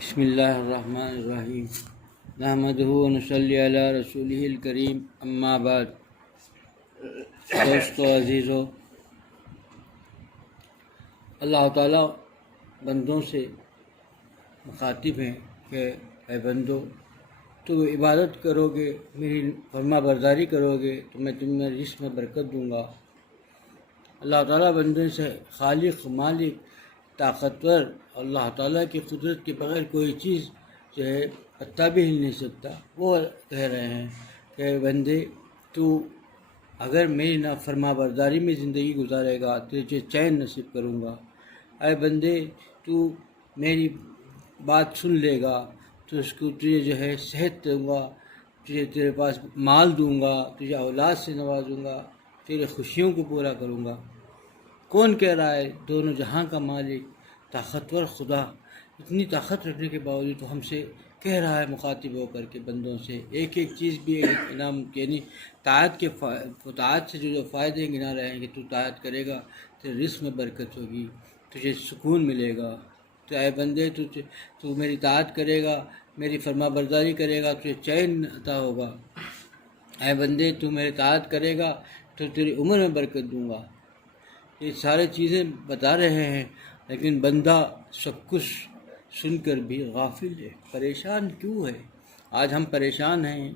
بسم اللہ الرحمن الرحیم نحمدہ و نصلی علی رسولہ الکریم اما بعد۔ دوستو عزیزو، اللہ تعالیٰ بندوں سے مخاطب ہیں کہ اے بندو، تو عبادت کرو گے، میری فرما برداری کرو گے تو میں تمہیں رزق میں برکت دوں گا۔ اللہ تعالیٰ بندوں سے خالق، مالک، طاقتور، اللہ تعالیٰ کی قدرت کے بغیر کوئی چیز جو ہے پتا بھی ہل نہیں سکتا، وہ کہہ رہے ہیں کہ بندے تو اگر میری فرما برداری میں زندگی گزارے گا تو تجھے چین نصیب کروں گا۔ اے بندے تو میری بات سن لے گا تو اس کو تجھے جو ہے صحت دوں گا، تیرے پاس مال دوں گا، تجھے اولاد سے نوازوں گا، تیرے خوشیوں کو پورا کروں گا۔ کون کہہ رہا ہے؟ دونوں جہاں کا مالک، طاقتور خدا، اتنی طاقت رکھنے کے باوجود تو ہم سے کہہ رہا ہے مخاطب ہو کر کے بندوں سے ایک ایک چیز بھی ایک انعام، یعنی طاعت سے جو فائدے گنا رہے ہیں کہ تو طاعت کرے گا تو رزق میں برکت ہوگی، تجھے سکون ملے گا۔ تو اے بندے تو میری طاعت کرے گا، میری فرما برداری کرے گا، تجھے چین عطا ہوگا۔ اے بندے تو میری طاعت کرے گا تو تیری عمر میں برکت دوں گا۔ یہ سارے چیزیں بتا رہے ہیں، لیکن بندہ سب کچھ سن کر بھی غافل ہے، پریشان کیوں ہے؟ آج ہم پریشان ہیں،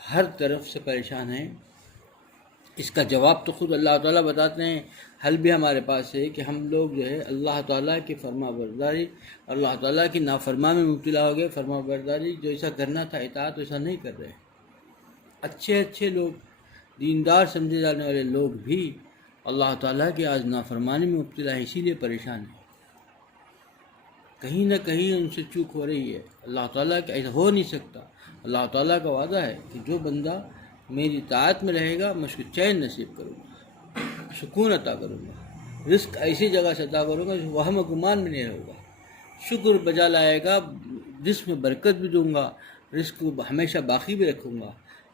ہر طرف سے پریشان ہیں۔ اس کا جواب تو خود اللہ تعالیٰ بتاتے ہیں، حل بھی ہمارے پاس ہے کہ ہم لوگ جو ہے اللہ تعالیٰ کی فرما برداری، اللہ تعالیٰ کی نافرمانی میں مبتلا ہو گئے۔ فرما برداری جو ایسا کرنا تھا، اطاعت ویسا نہیں کر رہے۔ اچھے لوگ، دیندار سمجھے جانے والے لوگ بھی اللہ تعالیٰ کی آج نافرمانی میں مبتلا ہے، اسی لیے پریشان ہیں۔ کہیں نہ کہیں ان سے چوک ہو رہی ہے۔ اللہ تعالیٰ کا ایسا ہو نہیں سکتا۔ اللہ تعالیٰ کا وعدہ ہے کہ جو بندہ میری اطاعت میں رہے گا میں اس کو چین نصیب کروں گا، سکون عطا کروں گا، رزق ایسی جگہ سے عطا کروں گا جو وہم و گمان میں نہیں رہے گا، شکر بجا لائے گا، رزق میں برکت بھی دوں گا، رزق کو ہمیشہ باقی بھی رکھوں گا۔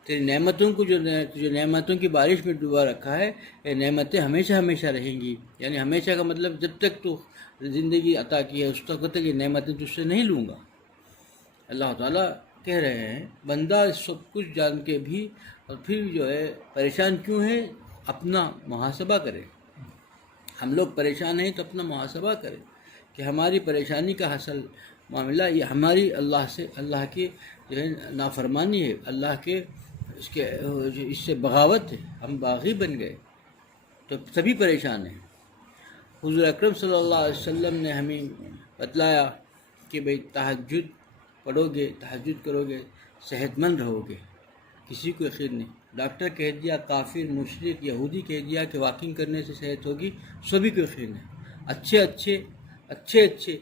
تیری نعمتوں کو جو نعمتوں کی بارش میں ڈبا رکھا ہے، یہ نعمتیں ہمیشہ رہیں گی۔ یعنی ہمیشہ کا مطلب جب تک تو زندگی عطا کی ہے اس تک یہ نعمتیں تجھ سے نہیں لوں گا۔ اللہ تعالیٰ کہہ رہے ہیں بندہ سب کچھ جان کے بھی اور پھر جو ہے پریشان کیوں ہے؟ اپنا محاسبہ کرے۔ ہم لوگ پریشان ہیں تو اپنا محاسبہ کریں کہ ہماری پریشانی کا حاصل معاملہ یہ ہماری اللہ کی جو ہے نافرمانی ہے، اللہ کے اس سے بغاوت ہے، ہم باغی بن گئے تو سبھی پریشان ہیں۔ حضور اکرم صلی اللہ علیہ وسلم نے ہمیں بتلایا کہ بھئی تہجد پڑھو گے، تہجد کرو گے، صحت مند رہو گے۔ کسی کو یقین نہیں، ڈاکٹر کہہ دیا، کافر، مشرک، یہودی کہہ دیا کہ واکنگ کرنے سے صحت ہوگی، سبھی کو یقین ہے۔ اچھے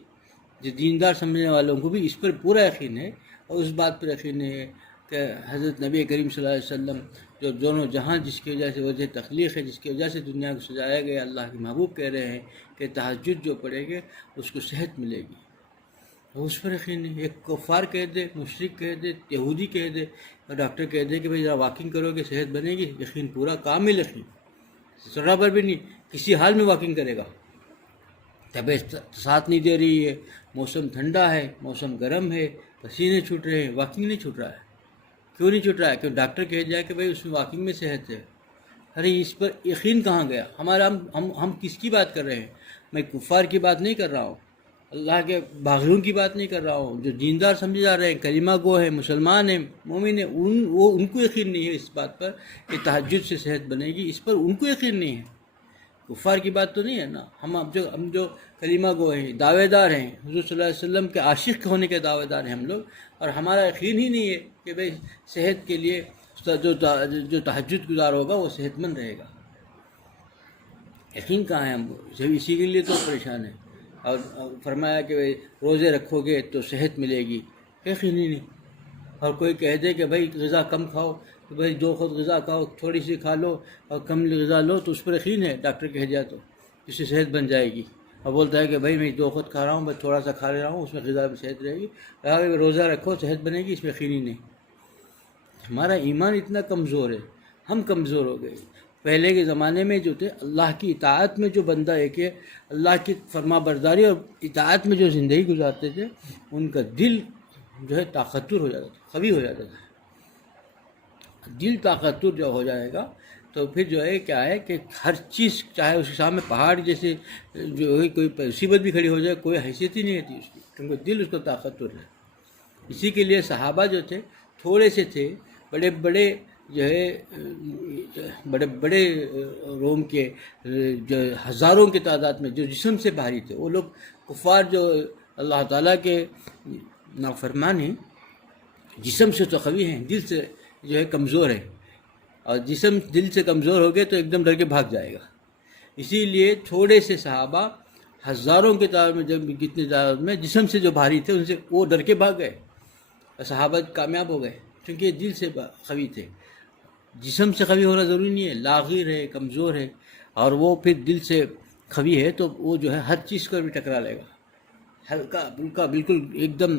جو دیندار سمجھنے والوں کو بھی اس پر پورا یقین ہے، اور اس بات پر یقین ہے کہ حضرت نبی کریم صلی اللہ علیہ وسلم جو دونوں جہاں جس کی وجہ سے وجہ تخلیق ہے، جس کی وجہ سے دنیا کو سجایا گیا، اللہ کے محبوب کہہ رہے ہیں کہ تہجد جو پڑھے گے اس کو صحت ملے گی، اور اس پر یقین نہیں۔ ایک کفار کہہ دے، مشرک کہہ دے، یہودی کہہ دے، اور ڈاکٹر کہہ دے کہ بھئی ذرا واکنگ کرو گے صحت بنے گی، یقین پورا، کامل یقین، ذرا پر بھی نہیں، کسی حال میں واکنگ کرے گا۔ طبیعت ساتھ نہیں دے رہی ہے، موسم ٹھنڈا ہے، موسم گرم ہے، پسینے چھوٹ رہے ہیں، واکنگ نہیں چھوٹ رہا ہے۔ کیوں نہیں چھوٹ رہا ہے؟ کہ ڈاکٹر کہہ جائے کہ بھئی اس میں واکنگ میں صحت ہے۔ ارے اس پر یقین کہاں گیا ہمارا؟ ہم کس کی بات کر رہے ہیں؟ میں کفار کی بات نہیں کر رہا ہوں، اللہ کے باغیوں کی بات نہیں کر رہا ہوں، جو دیندار سمجھے جا رہے ہیں، کلمہ گو ہیں، مسلمان ہیں، مومن ہیں، ان کو یقین نہیں ہے اس بات پر کہ تہجد سے صحت بنے گی، اس پر ان کو یقین نہیں ہے۔ کفار کی بات تو نہیں ہے نا۔ ہم جو کلمہ گو ہیں، دعوے دار ہیں، حضور صلی اللہ علیہ وسلم کے عاشق ہونے کے دعوے دار ہیں ہم لوگ، اور ہمارا یقین ہی نہیں ہے کہ بھئی صحت کے لیے جو تہجد گزار ہوگا وہ صحت مند رہے گا۔ یقین کہاں ہے ہم کو؟ اسی کے لیے تو پریشان ہیں۔ اور فرمایا کہ بھئی روزے رکھو گے تو صحت ملے گی، یقین ہی نہیں۔ اور کوئی کہہ دے کہ بھئی غذا کم کھاؤ، تو بھئی جو خود غذا کھاؤ، تھوڑی سی کھا لو اور کم غذا لو، تو اس پر یقین ہے ڈاکٹر کہہ دیا تو اس سے صحت بن جائے گی۔ اور بولتا ہے کہ بھئی میں دو خود کھا رہا ہوں، بس تھوڑا سا کھا رہا ہوں، اس میں غذا میں صحت رہے گی، روزہ رکھو صحت بنے گی، اس میں یقین ہی نہیں۔ ہمارا ایمان اتنا کمزور ہے، ہم کمزور ہو گئے۔ پہلے کے زمانے میں جو تھے اللہ کی اطاعت میں جو بندہ ہے کہ اللہ کی فرما برداری اور اطاعت میں جو زندگی گزارتے تھے، ان کا دل جو ہے طاقتور ہو جاتا تھا، قوی ہو جاتا تھا۔ دل طاقتور جو ہو جائے گا تو پھر جو ہے کیا ہے کہ ہر چیز، چاہے اس کے سامنے پہاڑ جیسے جو ہے کوئی مصیبت بھی کھڑی ہو جائے، کوئی حیثیت ہی نہیں رہتی اس کی، کیونکہ دل اس کو طاقتور ہے۔ اسی کے لیے صحابہ جو تھے تھوڑے سے تھے، بڑے بڑے جو ہے بڑے بڑے روم کے جو ہزاروں کی تعداد میں جو جسم سے بھاری تھے، وہ لوگ کفار جو اللہ تعالیٰ کے نافرمان ہیں، جسم سے تو قوی ہیں، دل سے جو ہے کمزور ہے، اور جسم دل سے کمزور ہو گئے تو ایک دم ڈر کے بھاگ جائے گا۔ اسی لیے تھوڑے سے صحابہ ہزاروں کی تعداد میں، جب کتنی تعداد میں جسم سے جو بھاری تھے ان سے وہ ڈر کے بھاگ گئے، اور صحابہ کامیاب ہو گئے، کیونکہ یہ دل سے قوی تھے۔ جسم سے قوی ہونا ضروری نہیں ہے، لاغر ہے، کمزور ہے، اور وہ پھر دل سے قوی ہے تو وہ جو ہے ہر چیز کو بھی ٹکرا لے گا، ہلکا پھلکا بالکل ایک دم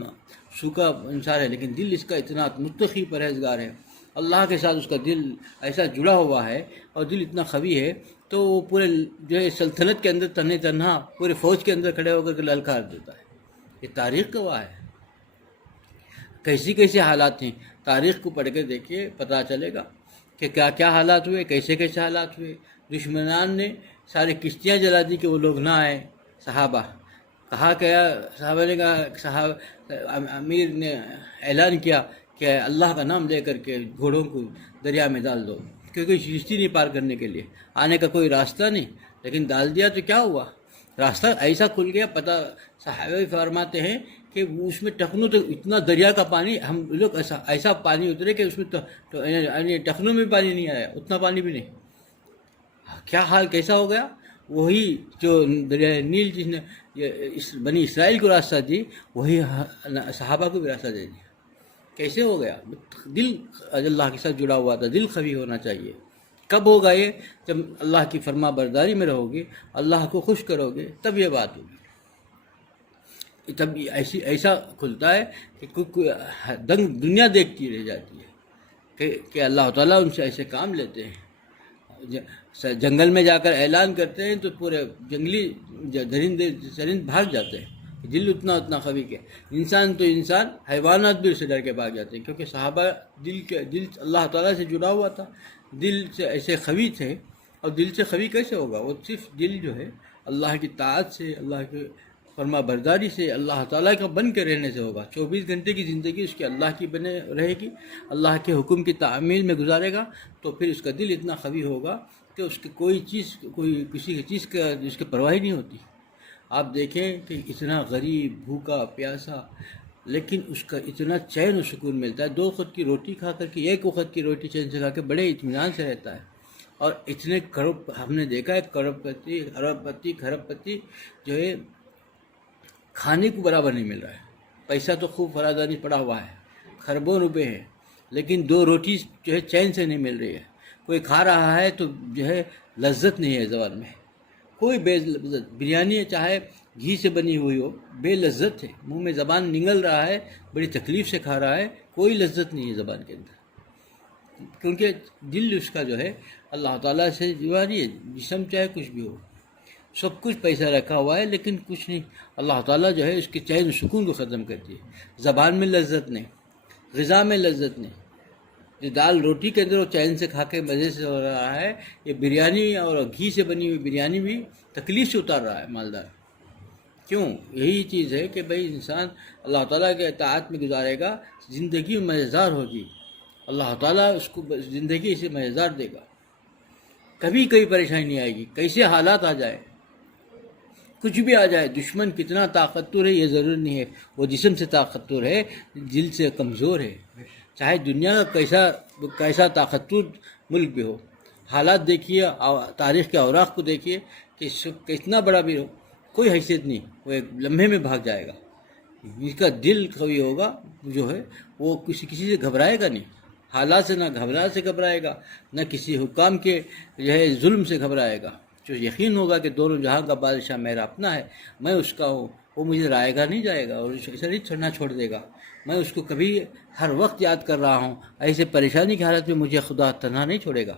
سوکھا انسان ہے، لیکن دل اس کا اتنا متقی پرہیزگار ہے، اللہ کے ساتھ اس کا دل ایسا جڑا ہوا ہے اور دل اتنا قوی ہے تو وہ پورے جو ہے سلطنت کے اندر تنہا پورے فوج کے اندر کھڑے ہو کر کے للکار دیتا ہے۔ یہ تاریخ گواہ ہے، کیسی کیسے حالات ہیں، تاریخ کو پڑھ کے دیکھیے پتہ چلے گا کہ کیا کیا حالات ہوئے، کیسے کیسے حالات ہوئے۔ دشمنان نے سارے کشتیاں جلا دی کہ وہ لوگ نہ آئے، صحابہ کہا کیا، صحابہ نے کہا، امیر نے اعلان کیا کہ اللہ کا نام لے کر کے گھوڑوں کو دریا میں ڈال دو، کیونکہ کشتی نہیں پار کرنے کے لیے آنے کا کوئی راستہ نہیں، لیکن ڈال دیا تو کیا ہوا، راستہ ایسا کھل گیا۔ پتہ صحابہ فرماتے ہیں کہ اس میں ٹخنوں تو اتنا دریا کا پانی، ہم لوگ ایسا پانی اترے کہ اس میں ٹخنوں میں پانی نہیں آیا، اتنا پانی بھی نہیں۔ کیا حال کیسا ہو گیا؟ وہی جو دریا نیل جس نے بنی اسرائیل کو راستہ دی، وہی صحابہ کو بھی راستہ دے دیا۔ کیسے ہو گیا؟ دل اللہ کے ساتھ جڑا ہوا تھا، دل قوی ہونا چاہیے۔ کب ہوگا یہ؟ جب اللہ کی فرما برداری میں رہو گے، اللہ کو خوش کرو گے، تب یہ بات ہوگی۔ تب ایسا کھلتا ہے کہ دنگ دنیا دیکھتی رہ جاتی ہے کہ اللہ تعالیٰ ان سے ایسے کام لیتے ہیں۔ جنگل میں جا کر اعلان کرتے ہیں تو پورے جنگلی درندے چرند بھاگ جاتے ہیں، دل اتنا قوی کہ انسان تو انسان، حیوانات بھی اسے ڈر کے بھاگ جاتے ہیں، کیونکہ صحابہ دل اللہ تعالیٰ سے جڑا ہوا تھا، دل سے ایسے قوی تھے۔ اور دل سے قوی کیسے ہوگا؟ وہ صرف دل جو ہے اللہ کی طاعت سے، اللہ کے فرما برداری سے، اللہ تعالیٰ کا بن کے رہنے سے ہوگا۔ 24 گھنٹے کی زندگی اس کی اللہ کی بنے رہے گی، اللہ کے حکم کی تعمیل میں گزارے گا، تو پھر اس کا دل اتنا قوی ہوگا کہ اس کی کوئی چیز، کسی چیز کا اس کی پرواہ نہیں ہوتی۔ آپ دیکھیں کہ اتنا غریب، بھوکا پیاسا، لیکن اس کا اتنا چین و سکون ملتا ہے، 2 وقت کی روٹی کھا کر کے، 1 وقت کی روٹی چین سے کھا کے بڑے اطمینان سے رہتا ہے۔ اور اتنے ہم نے دیکھا ہے کروڑ پتی جو ہے کھانے کو برابر نہیں مل رہا ہے، پیسہ تو خوب فرادانی پڑا ہوا ہے، خربوں روپے ہے، لیکن 2 روٹی جو ہے چین سے نہیں مل رہی ہے۔ کوئی کھا رہا ہے تو جو ہے لذت نہیں ہے زبان میں، کوئی بے لذت، بریانی چاہے گھی سے بنی ہوئی ہو، بے لذت ہے، منہ میں زبان نگل رہا ہے، بڑی تکلیف سے کھا رہا ہے، کوئی لذت نہیں ہے زبان کے اندر، کیونکہ دل اس کا جو ہے اللہ تعالیٰ سے جواری ہے۔ جسم چاہے کچھ بھی ہو، سب کچھ پیسہ رکھا ہوا ہے، لیکن کچھ نہیں، اللہ تعالیٰ جو ہے اس کے چین و سکون کو ختم کرتی ہے۔ زبان میں لذت نہیں، غذا میں لذت نہیں، جو دال روٹی کے اندر وہ چین سے کھا کے مزے سے ہو رہا ہے، یہ بریانی اور گھی سے بنی ہوئی بریانی بھی تکلیف سے اتار رہا ہے مالدار۔ کیوں؟ یہی چیز ہے کہ بھئی انسان اللہ تعالیٰ کے اطاعت میں گزارے گا، زندگی مزیدار ہوگی، اللہ تعالیٰ اس کو زندگی سے مزیدار دے گا، کبھی کوئی پریشانی نہیں آئے گی، کیسے حالات آ جائے، کچھ بھی آ جائے۔ دشمن کتنا طاقتور ہے یہ ضرور نہیں ہے، وہ جسم سے طاقتور ہے، دل سے کمزور ہے، چاہے دنیا کا کیسا طاقتور ملک بھی ہو۔ حالات دیکھیے، تاریخ کے اوراق کو دیکھیے کہ کتنا بڑا بھی ہو، کوئی حیثیت نہیں، وہ ایک لمحے میں بھاگ جائے گا۔ اس کا دل قوی ہوگا جو ہے وہ کسی سے گھبرائے گا نہیں، حالات سے نہ گھبرائے گا، نہ کسی حکام کے جو ہے ظلم سے گھبرائے گا۔ جو یقین ہوگا کہ دونوں جہاں کا بادشاہ میرا اپنا ہے، میں اس کا ہوں، وہ مجھے رائے گا نہیں جائے گا اور اسے نہیں چھوڑ دے گا، میں اس کو کبھی ہر وقت یاد کر رہا ہوں، ایسے پریشانی کی حالت میں مجھے خدا تنہا نہیں چھوڑے گا۔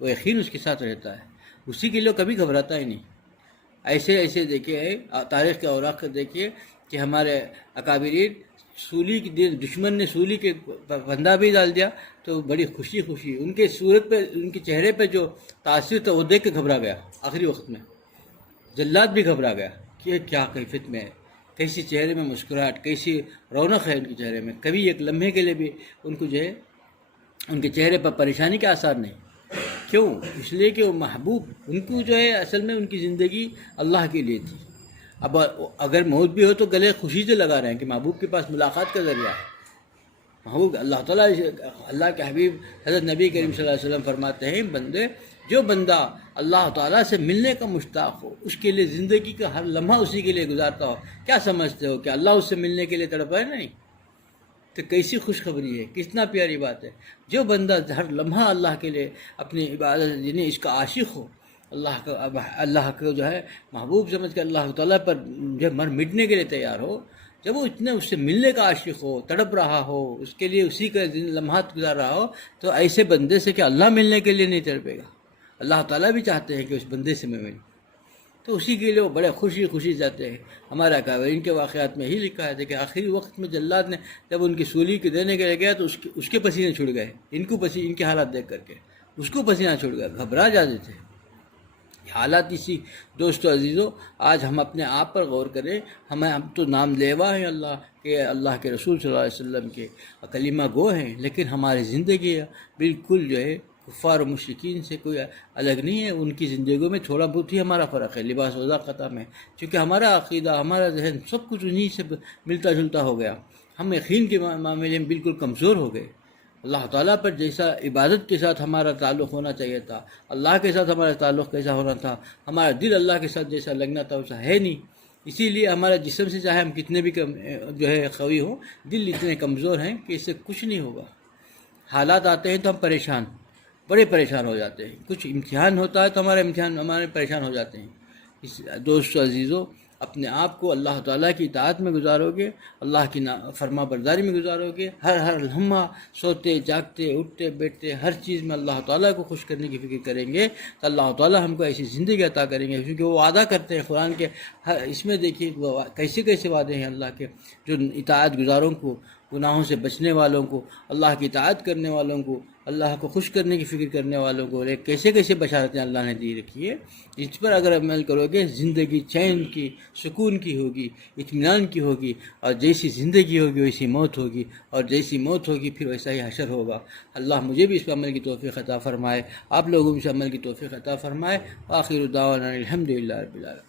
وہ یقین اس کے ساتھ رہتا ہے، اسی کے لیے کبھی گھبراتا ہی نہیں۔ ایسے دیکھیے تاریخ کے اوراق دیکھیے کہ ہمارے اکابرین سولی کے دن دشمن نے سولی کے پندہ بھی ڈال دیا تو بڑی خوشی ان کے صورت پہ، ان کے چہرے پہ جو تاثر تھا وہ دیکھ کے گھبرا گیا۔ آخری وقت میں جلاد بھی گھبرا گیا کہ یہ کیا کیفیت میں ہے، کیسی چہرے میں مسکراہٹ، کیسی رونق ہے ان کے چہرے میں، کبھی ایک لمحے کے لیے بھی ان کو جو ہے ان کے چہرے پر پریشانی کے آثار نہیں۔ کیوں؟ اس لیے کہ وہ محبوب ان کو جو ہے اصل میں ان کی زندگی اللہ کے لیے تھی۔ اب اگر موت بھی ہو تو گلے خوشی سے لگا رہے ہیں کہ محبوب کے پاس ملاقات کا ذریعہ ہے۔ محبوب اللہ تعالیٰ، اللہ کے حبیب حضرت نبی کریم صلی اللہ علیہ وسلم فرماتے ہیں جو بندہ اللہ تعالیٰ سے ملنے کا مشتاق ہو، اس کے لیے زندگی کا ہر لمحہ اسی کے لیے گزارتا ہو۔ کیا سمجھتے ہو کہ اللہ اس سے ملنے کے لیے تڑپا ہے؟ نہیں تو کیسی خوشخبری ہے، کتنا پیاری بات ہے۔ جو بندہ ہر لمحہ اللہ کے لیے اپنی عبادت یعنی اس کا عاشق ہو، اللہ کو جو ہے محبوب سمجھ کے اللہ تعالیٰ پر جو مٹنے کے لیے تیار ہو، جب وہ اتنے اس سے ملنے کا عاشق ہو، تڑپ رہا ہو، اس کے لیے اسی کا لمحات گزار رہا ہو، تو ایسے بندے سے کہ اللہ ملنے کے لیے نہیں تڑپے گا۔ اللہ تعالیٰ بھی چاہتے ہیں کہ اس بندے سے میں ملوں، تو اسی کے لیے وہ بڑے خوشی جاتے ہیں۔ ہمارا اکابرین کے واقعات میں ہی لکھا ہے کہ آخری وقت میں جلاد نے جب ان کی سولی کے دینے کے لیے گیا تو اس کے پسینے چھڑ گئے، ان کے حالات دیکھ کر کے اس کو پسینہ چھڑ گیا، گھبرا جاتے تھے۔ حالات اسی دوستو عزیزو، آج ہم اپنے آپ پر غور کریں۔ ہم تو نام لیوا ہیں اللہ کے، اللہ کے رسول صلی اللہ علیہ وسلم کے کلمہ گو ہیں، لیکن ہماری زندگی بالکل جو ہے کفار و مشرکین سے کوئی الگ نہیں ہے۔ ان کی زندگیوں میں تھوڑا بہت ہی ہمارا فرق ہے، لباس و ذائقہ میں، کیونکہ ہمارا عقیدہ، ہمارا ذہن سب کچھ انہی سے ملتا جلتا ہو گیا۔ ہم یقین کے معاملے میں بالکل کمزور ہو گئے۔ اللہ تعالیٰ پر جیسا عبادت کے ساتھ ہمارا تعلق ہونا چاہیے تھا، اللہ کے ساتھ ہمارا تعلق کیسا ہونا تھا، ہمارا دل اللہ کے ساتھ جیسا لگنا تھا ویسا ہے نہیں۔ اسی لیے ہمارا جسم سے چاہے ہم کتنے بھی جو ہے قوی ہوں، دل اتنے کمزور ہیں کہ اس سے کچھ نہیں ہوگا۔ حالات آتے ہیں تو ہم بڑے پریشان ہو جاتے ہیں، کچھ امتحان ہوتا ہے تو ہمارے پریشان ہو جاتے ہیں۔ اس دوستو عزیزو، اپنے آپ کو اللہ تعالیٰ کی اطاعت میں گزارو گے، اللہ کی فرما برداری میں گزارو گے، ہر لمحہ سوتے جاگتے اٹھتے بیٹھتے ہر چیز میں اللہ تعالیٰ کو خوش کرنے کی فکر کریں گے تو اللہ تعالیٰ ہم کو ایسی زندگی عطا کریں گے، کیونکہ وہ وعدہ کرتے ہیں قرآن کے اس میں دیکھیے کیسے وعدے ہیں اللہ کے، جو اطاعت گزاروں کو، گناہوں سے بچنے والوں کو، اللہ کی اطاعت کرنے والوں کو، اللہ کو خوش کرنے کی فکر کرنے والوں کو کیسے بشارتیں اللہ نے دی رکھی ہے۔ اس پر اگر عمل کرو گے زندگی چین کی، سکون کی ہوگی، اطمینان کی ہوگی، اور جیسی زندگی ہوگی ویسی موت ہوگی، اور جیسی موت ہوگی پھر ویسا ہی حشر ہوگا۔ اللہ مجھے بھی اس پر عمل کی توفیق عطا فرمائے، آپ لوگوں سے عمل کی توفیق عطا فرمائے۔ آخر دعوانا الحمدللہ رب العالمین۔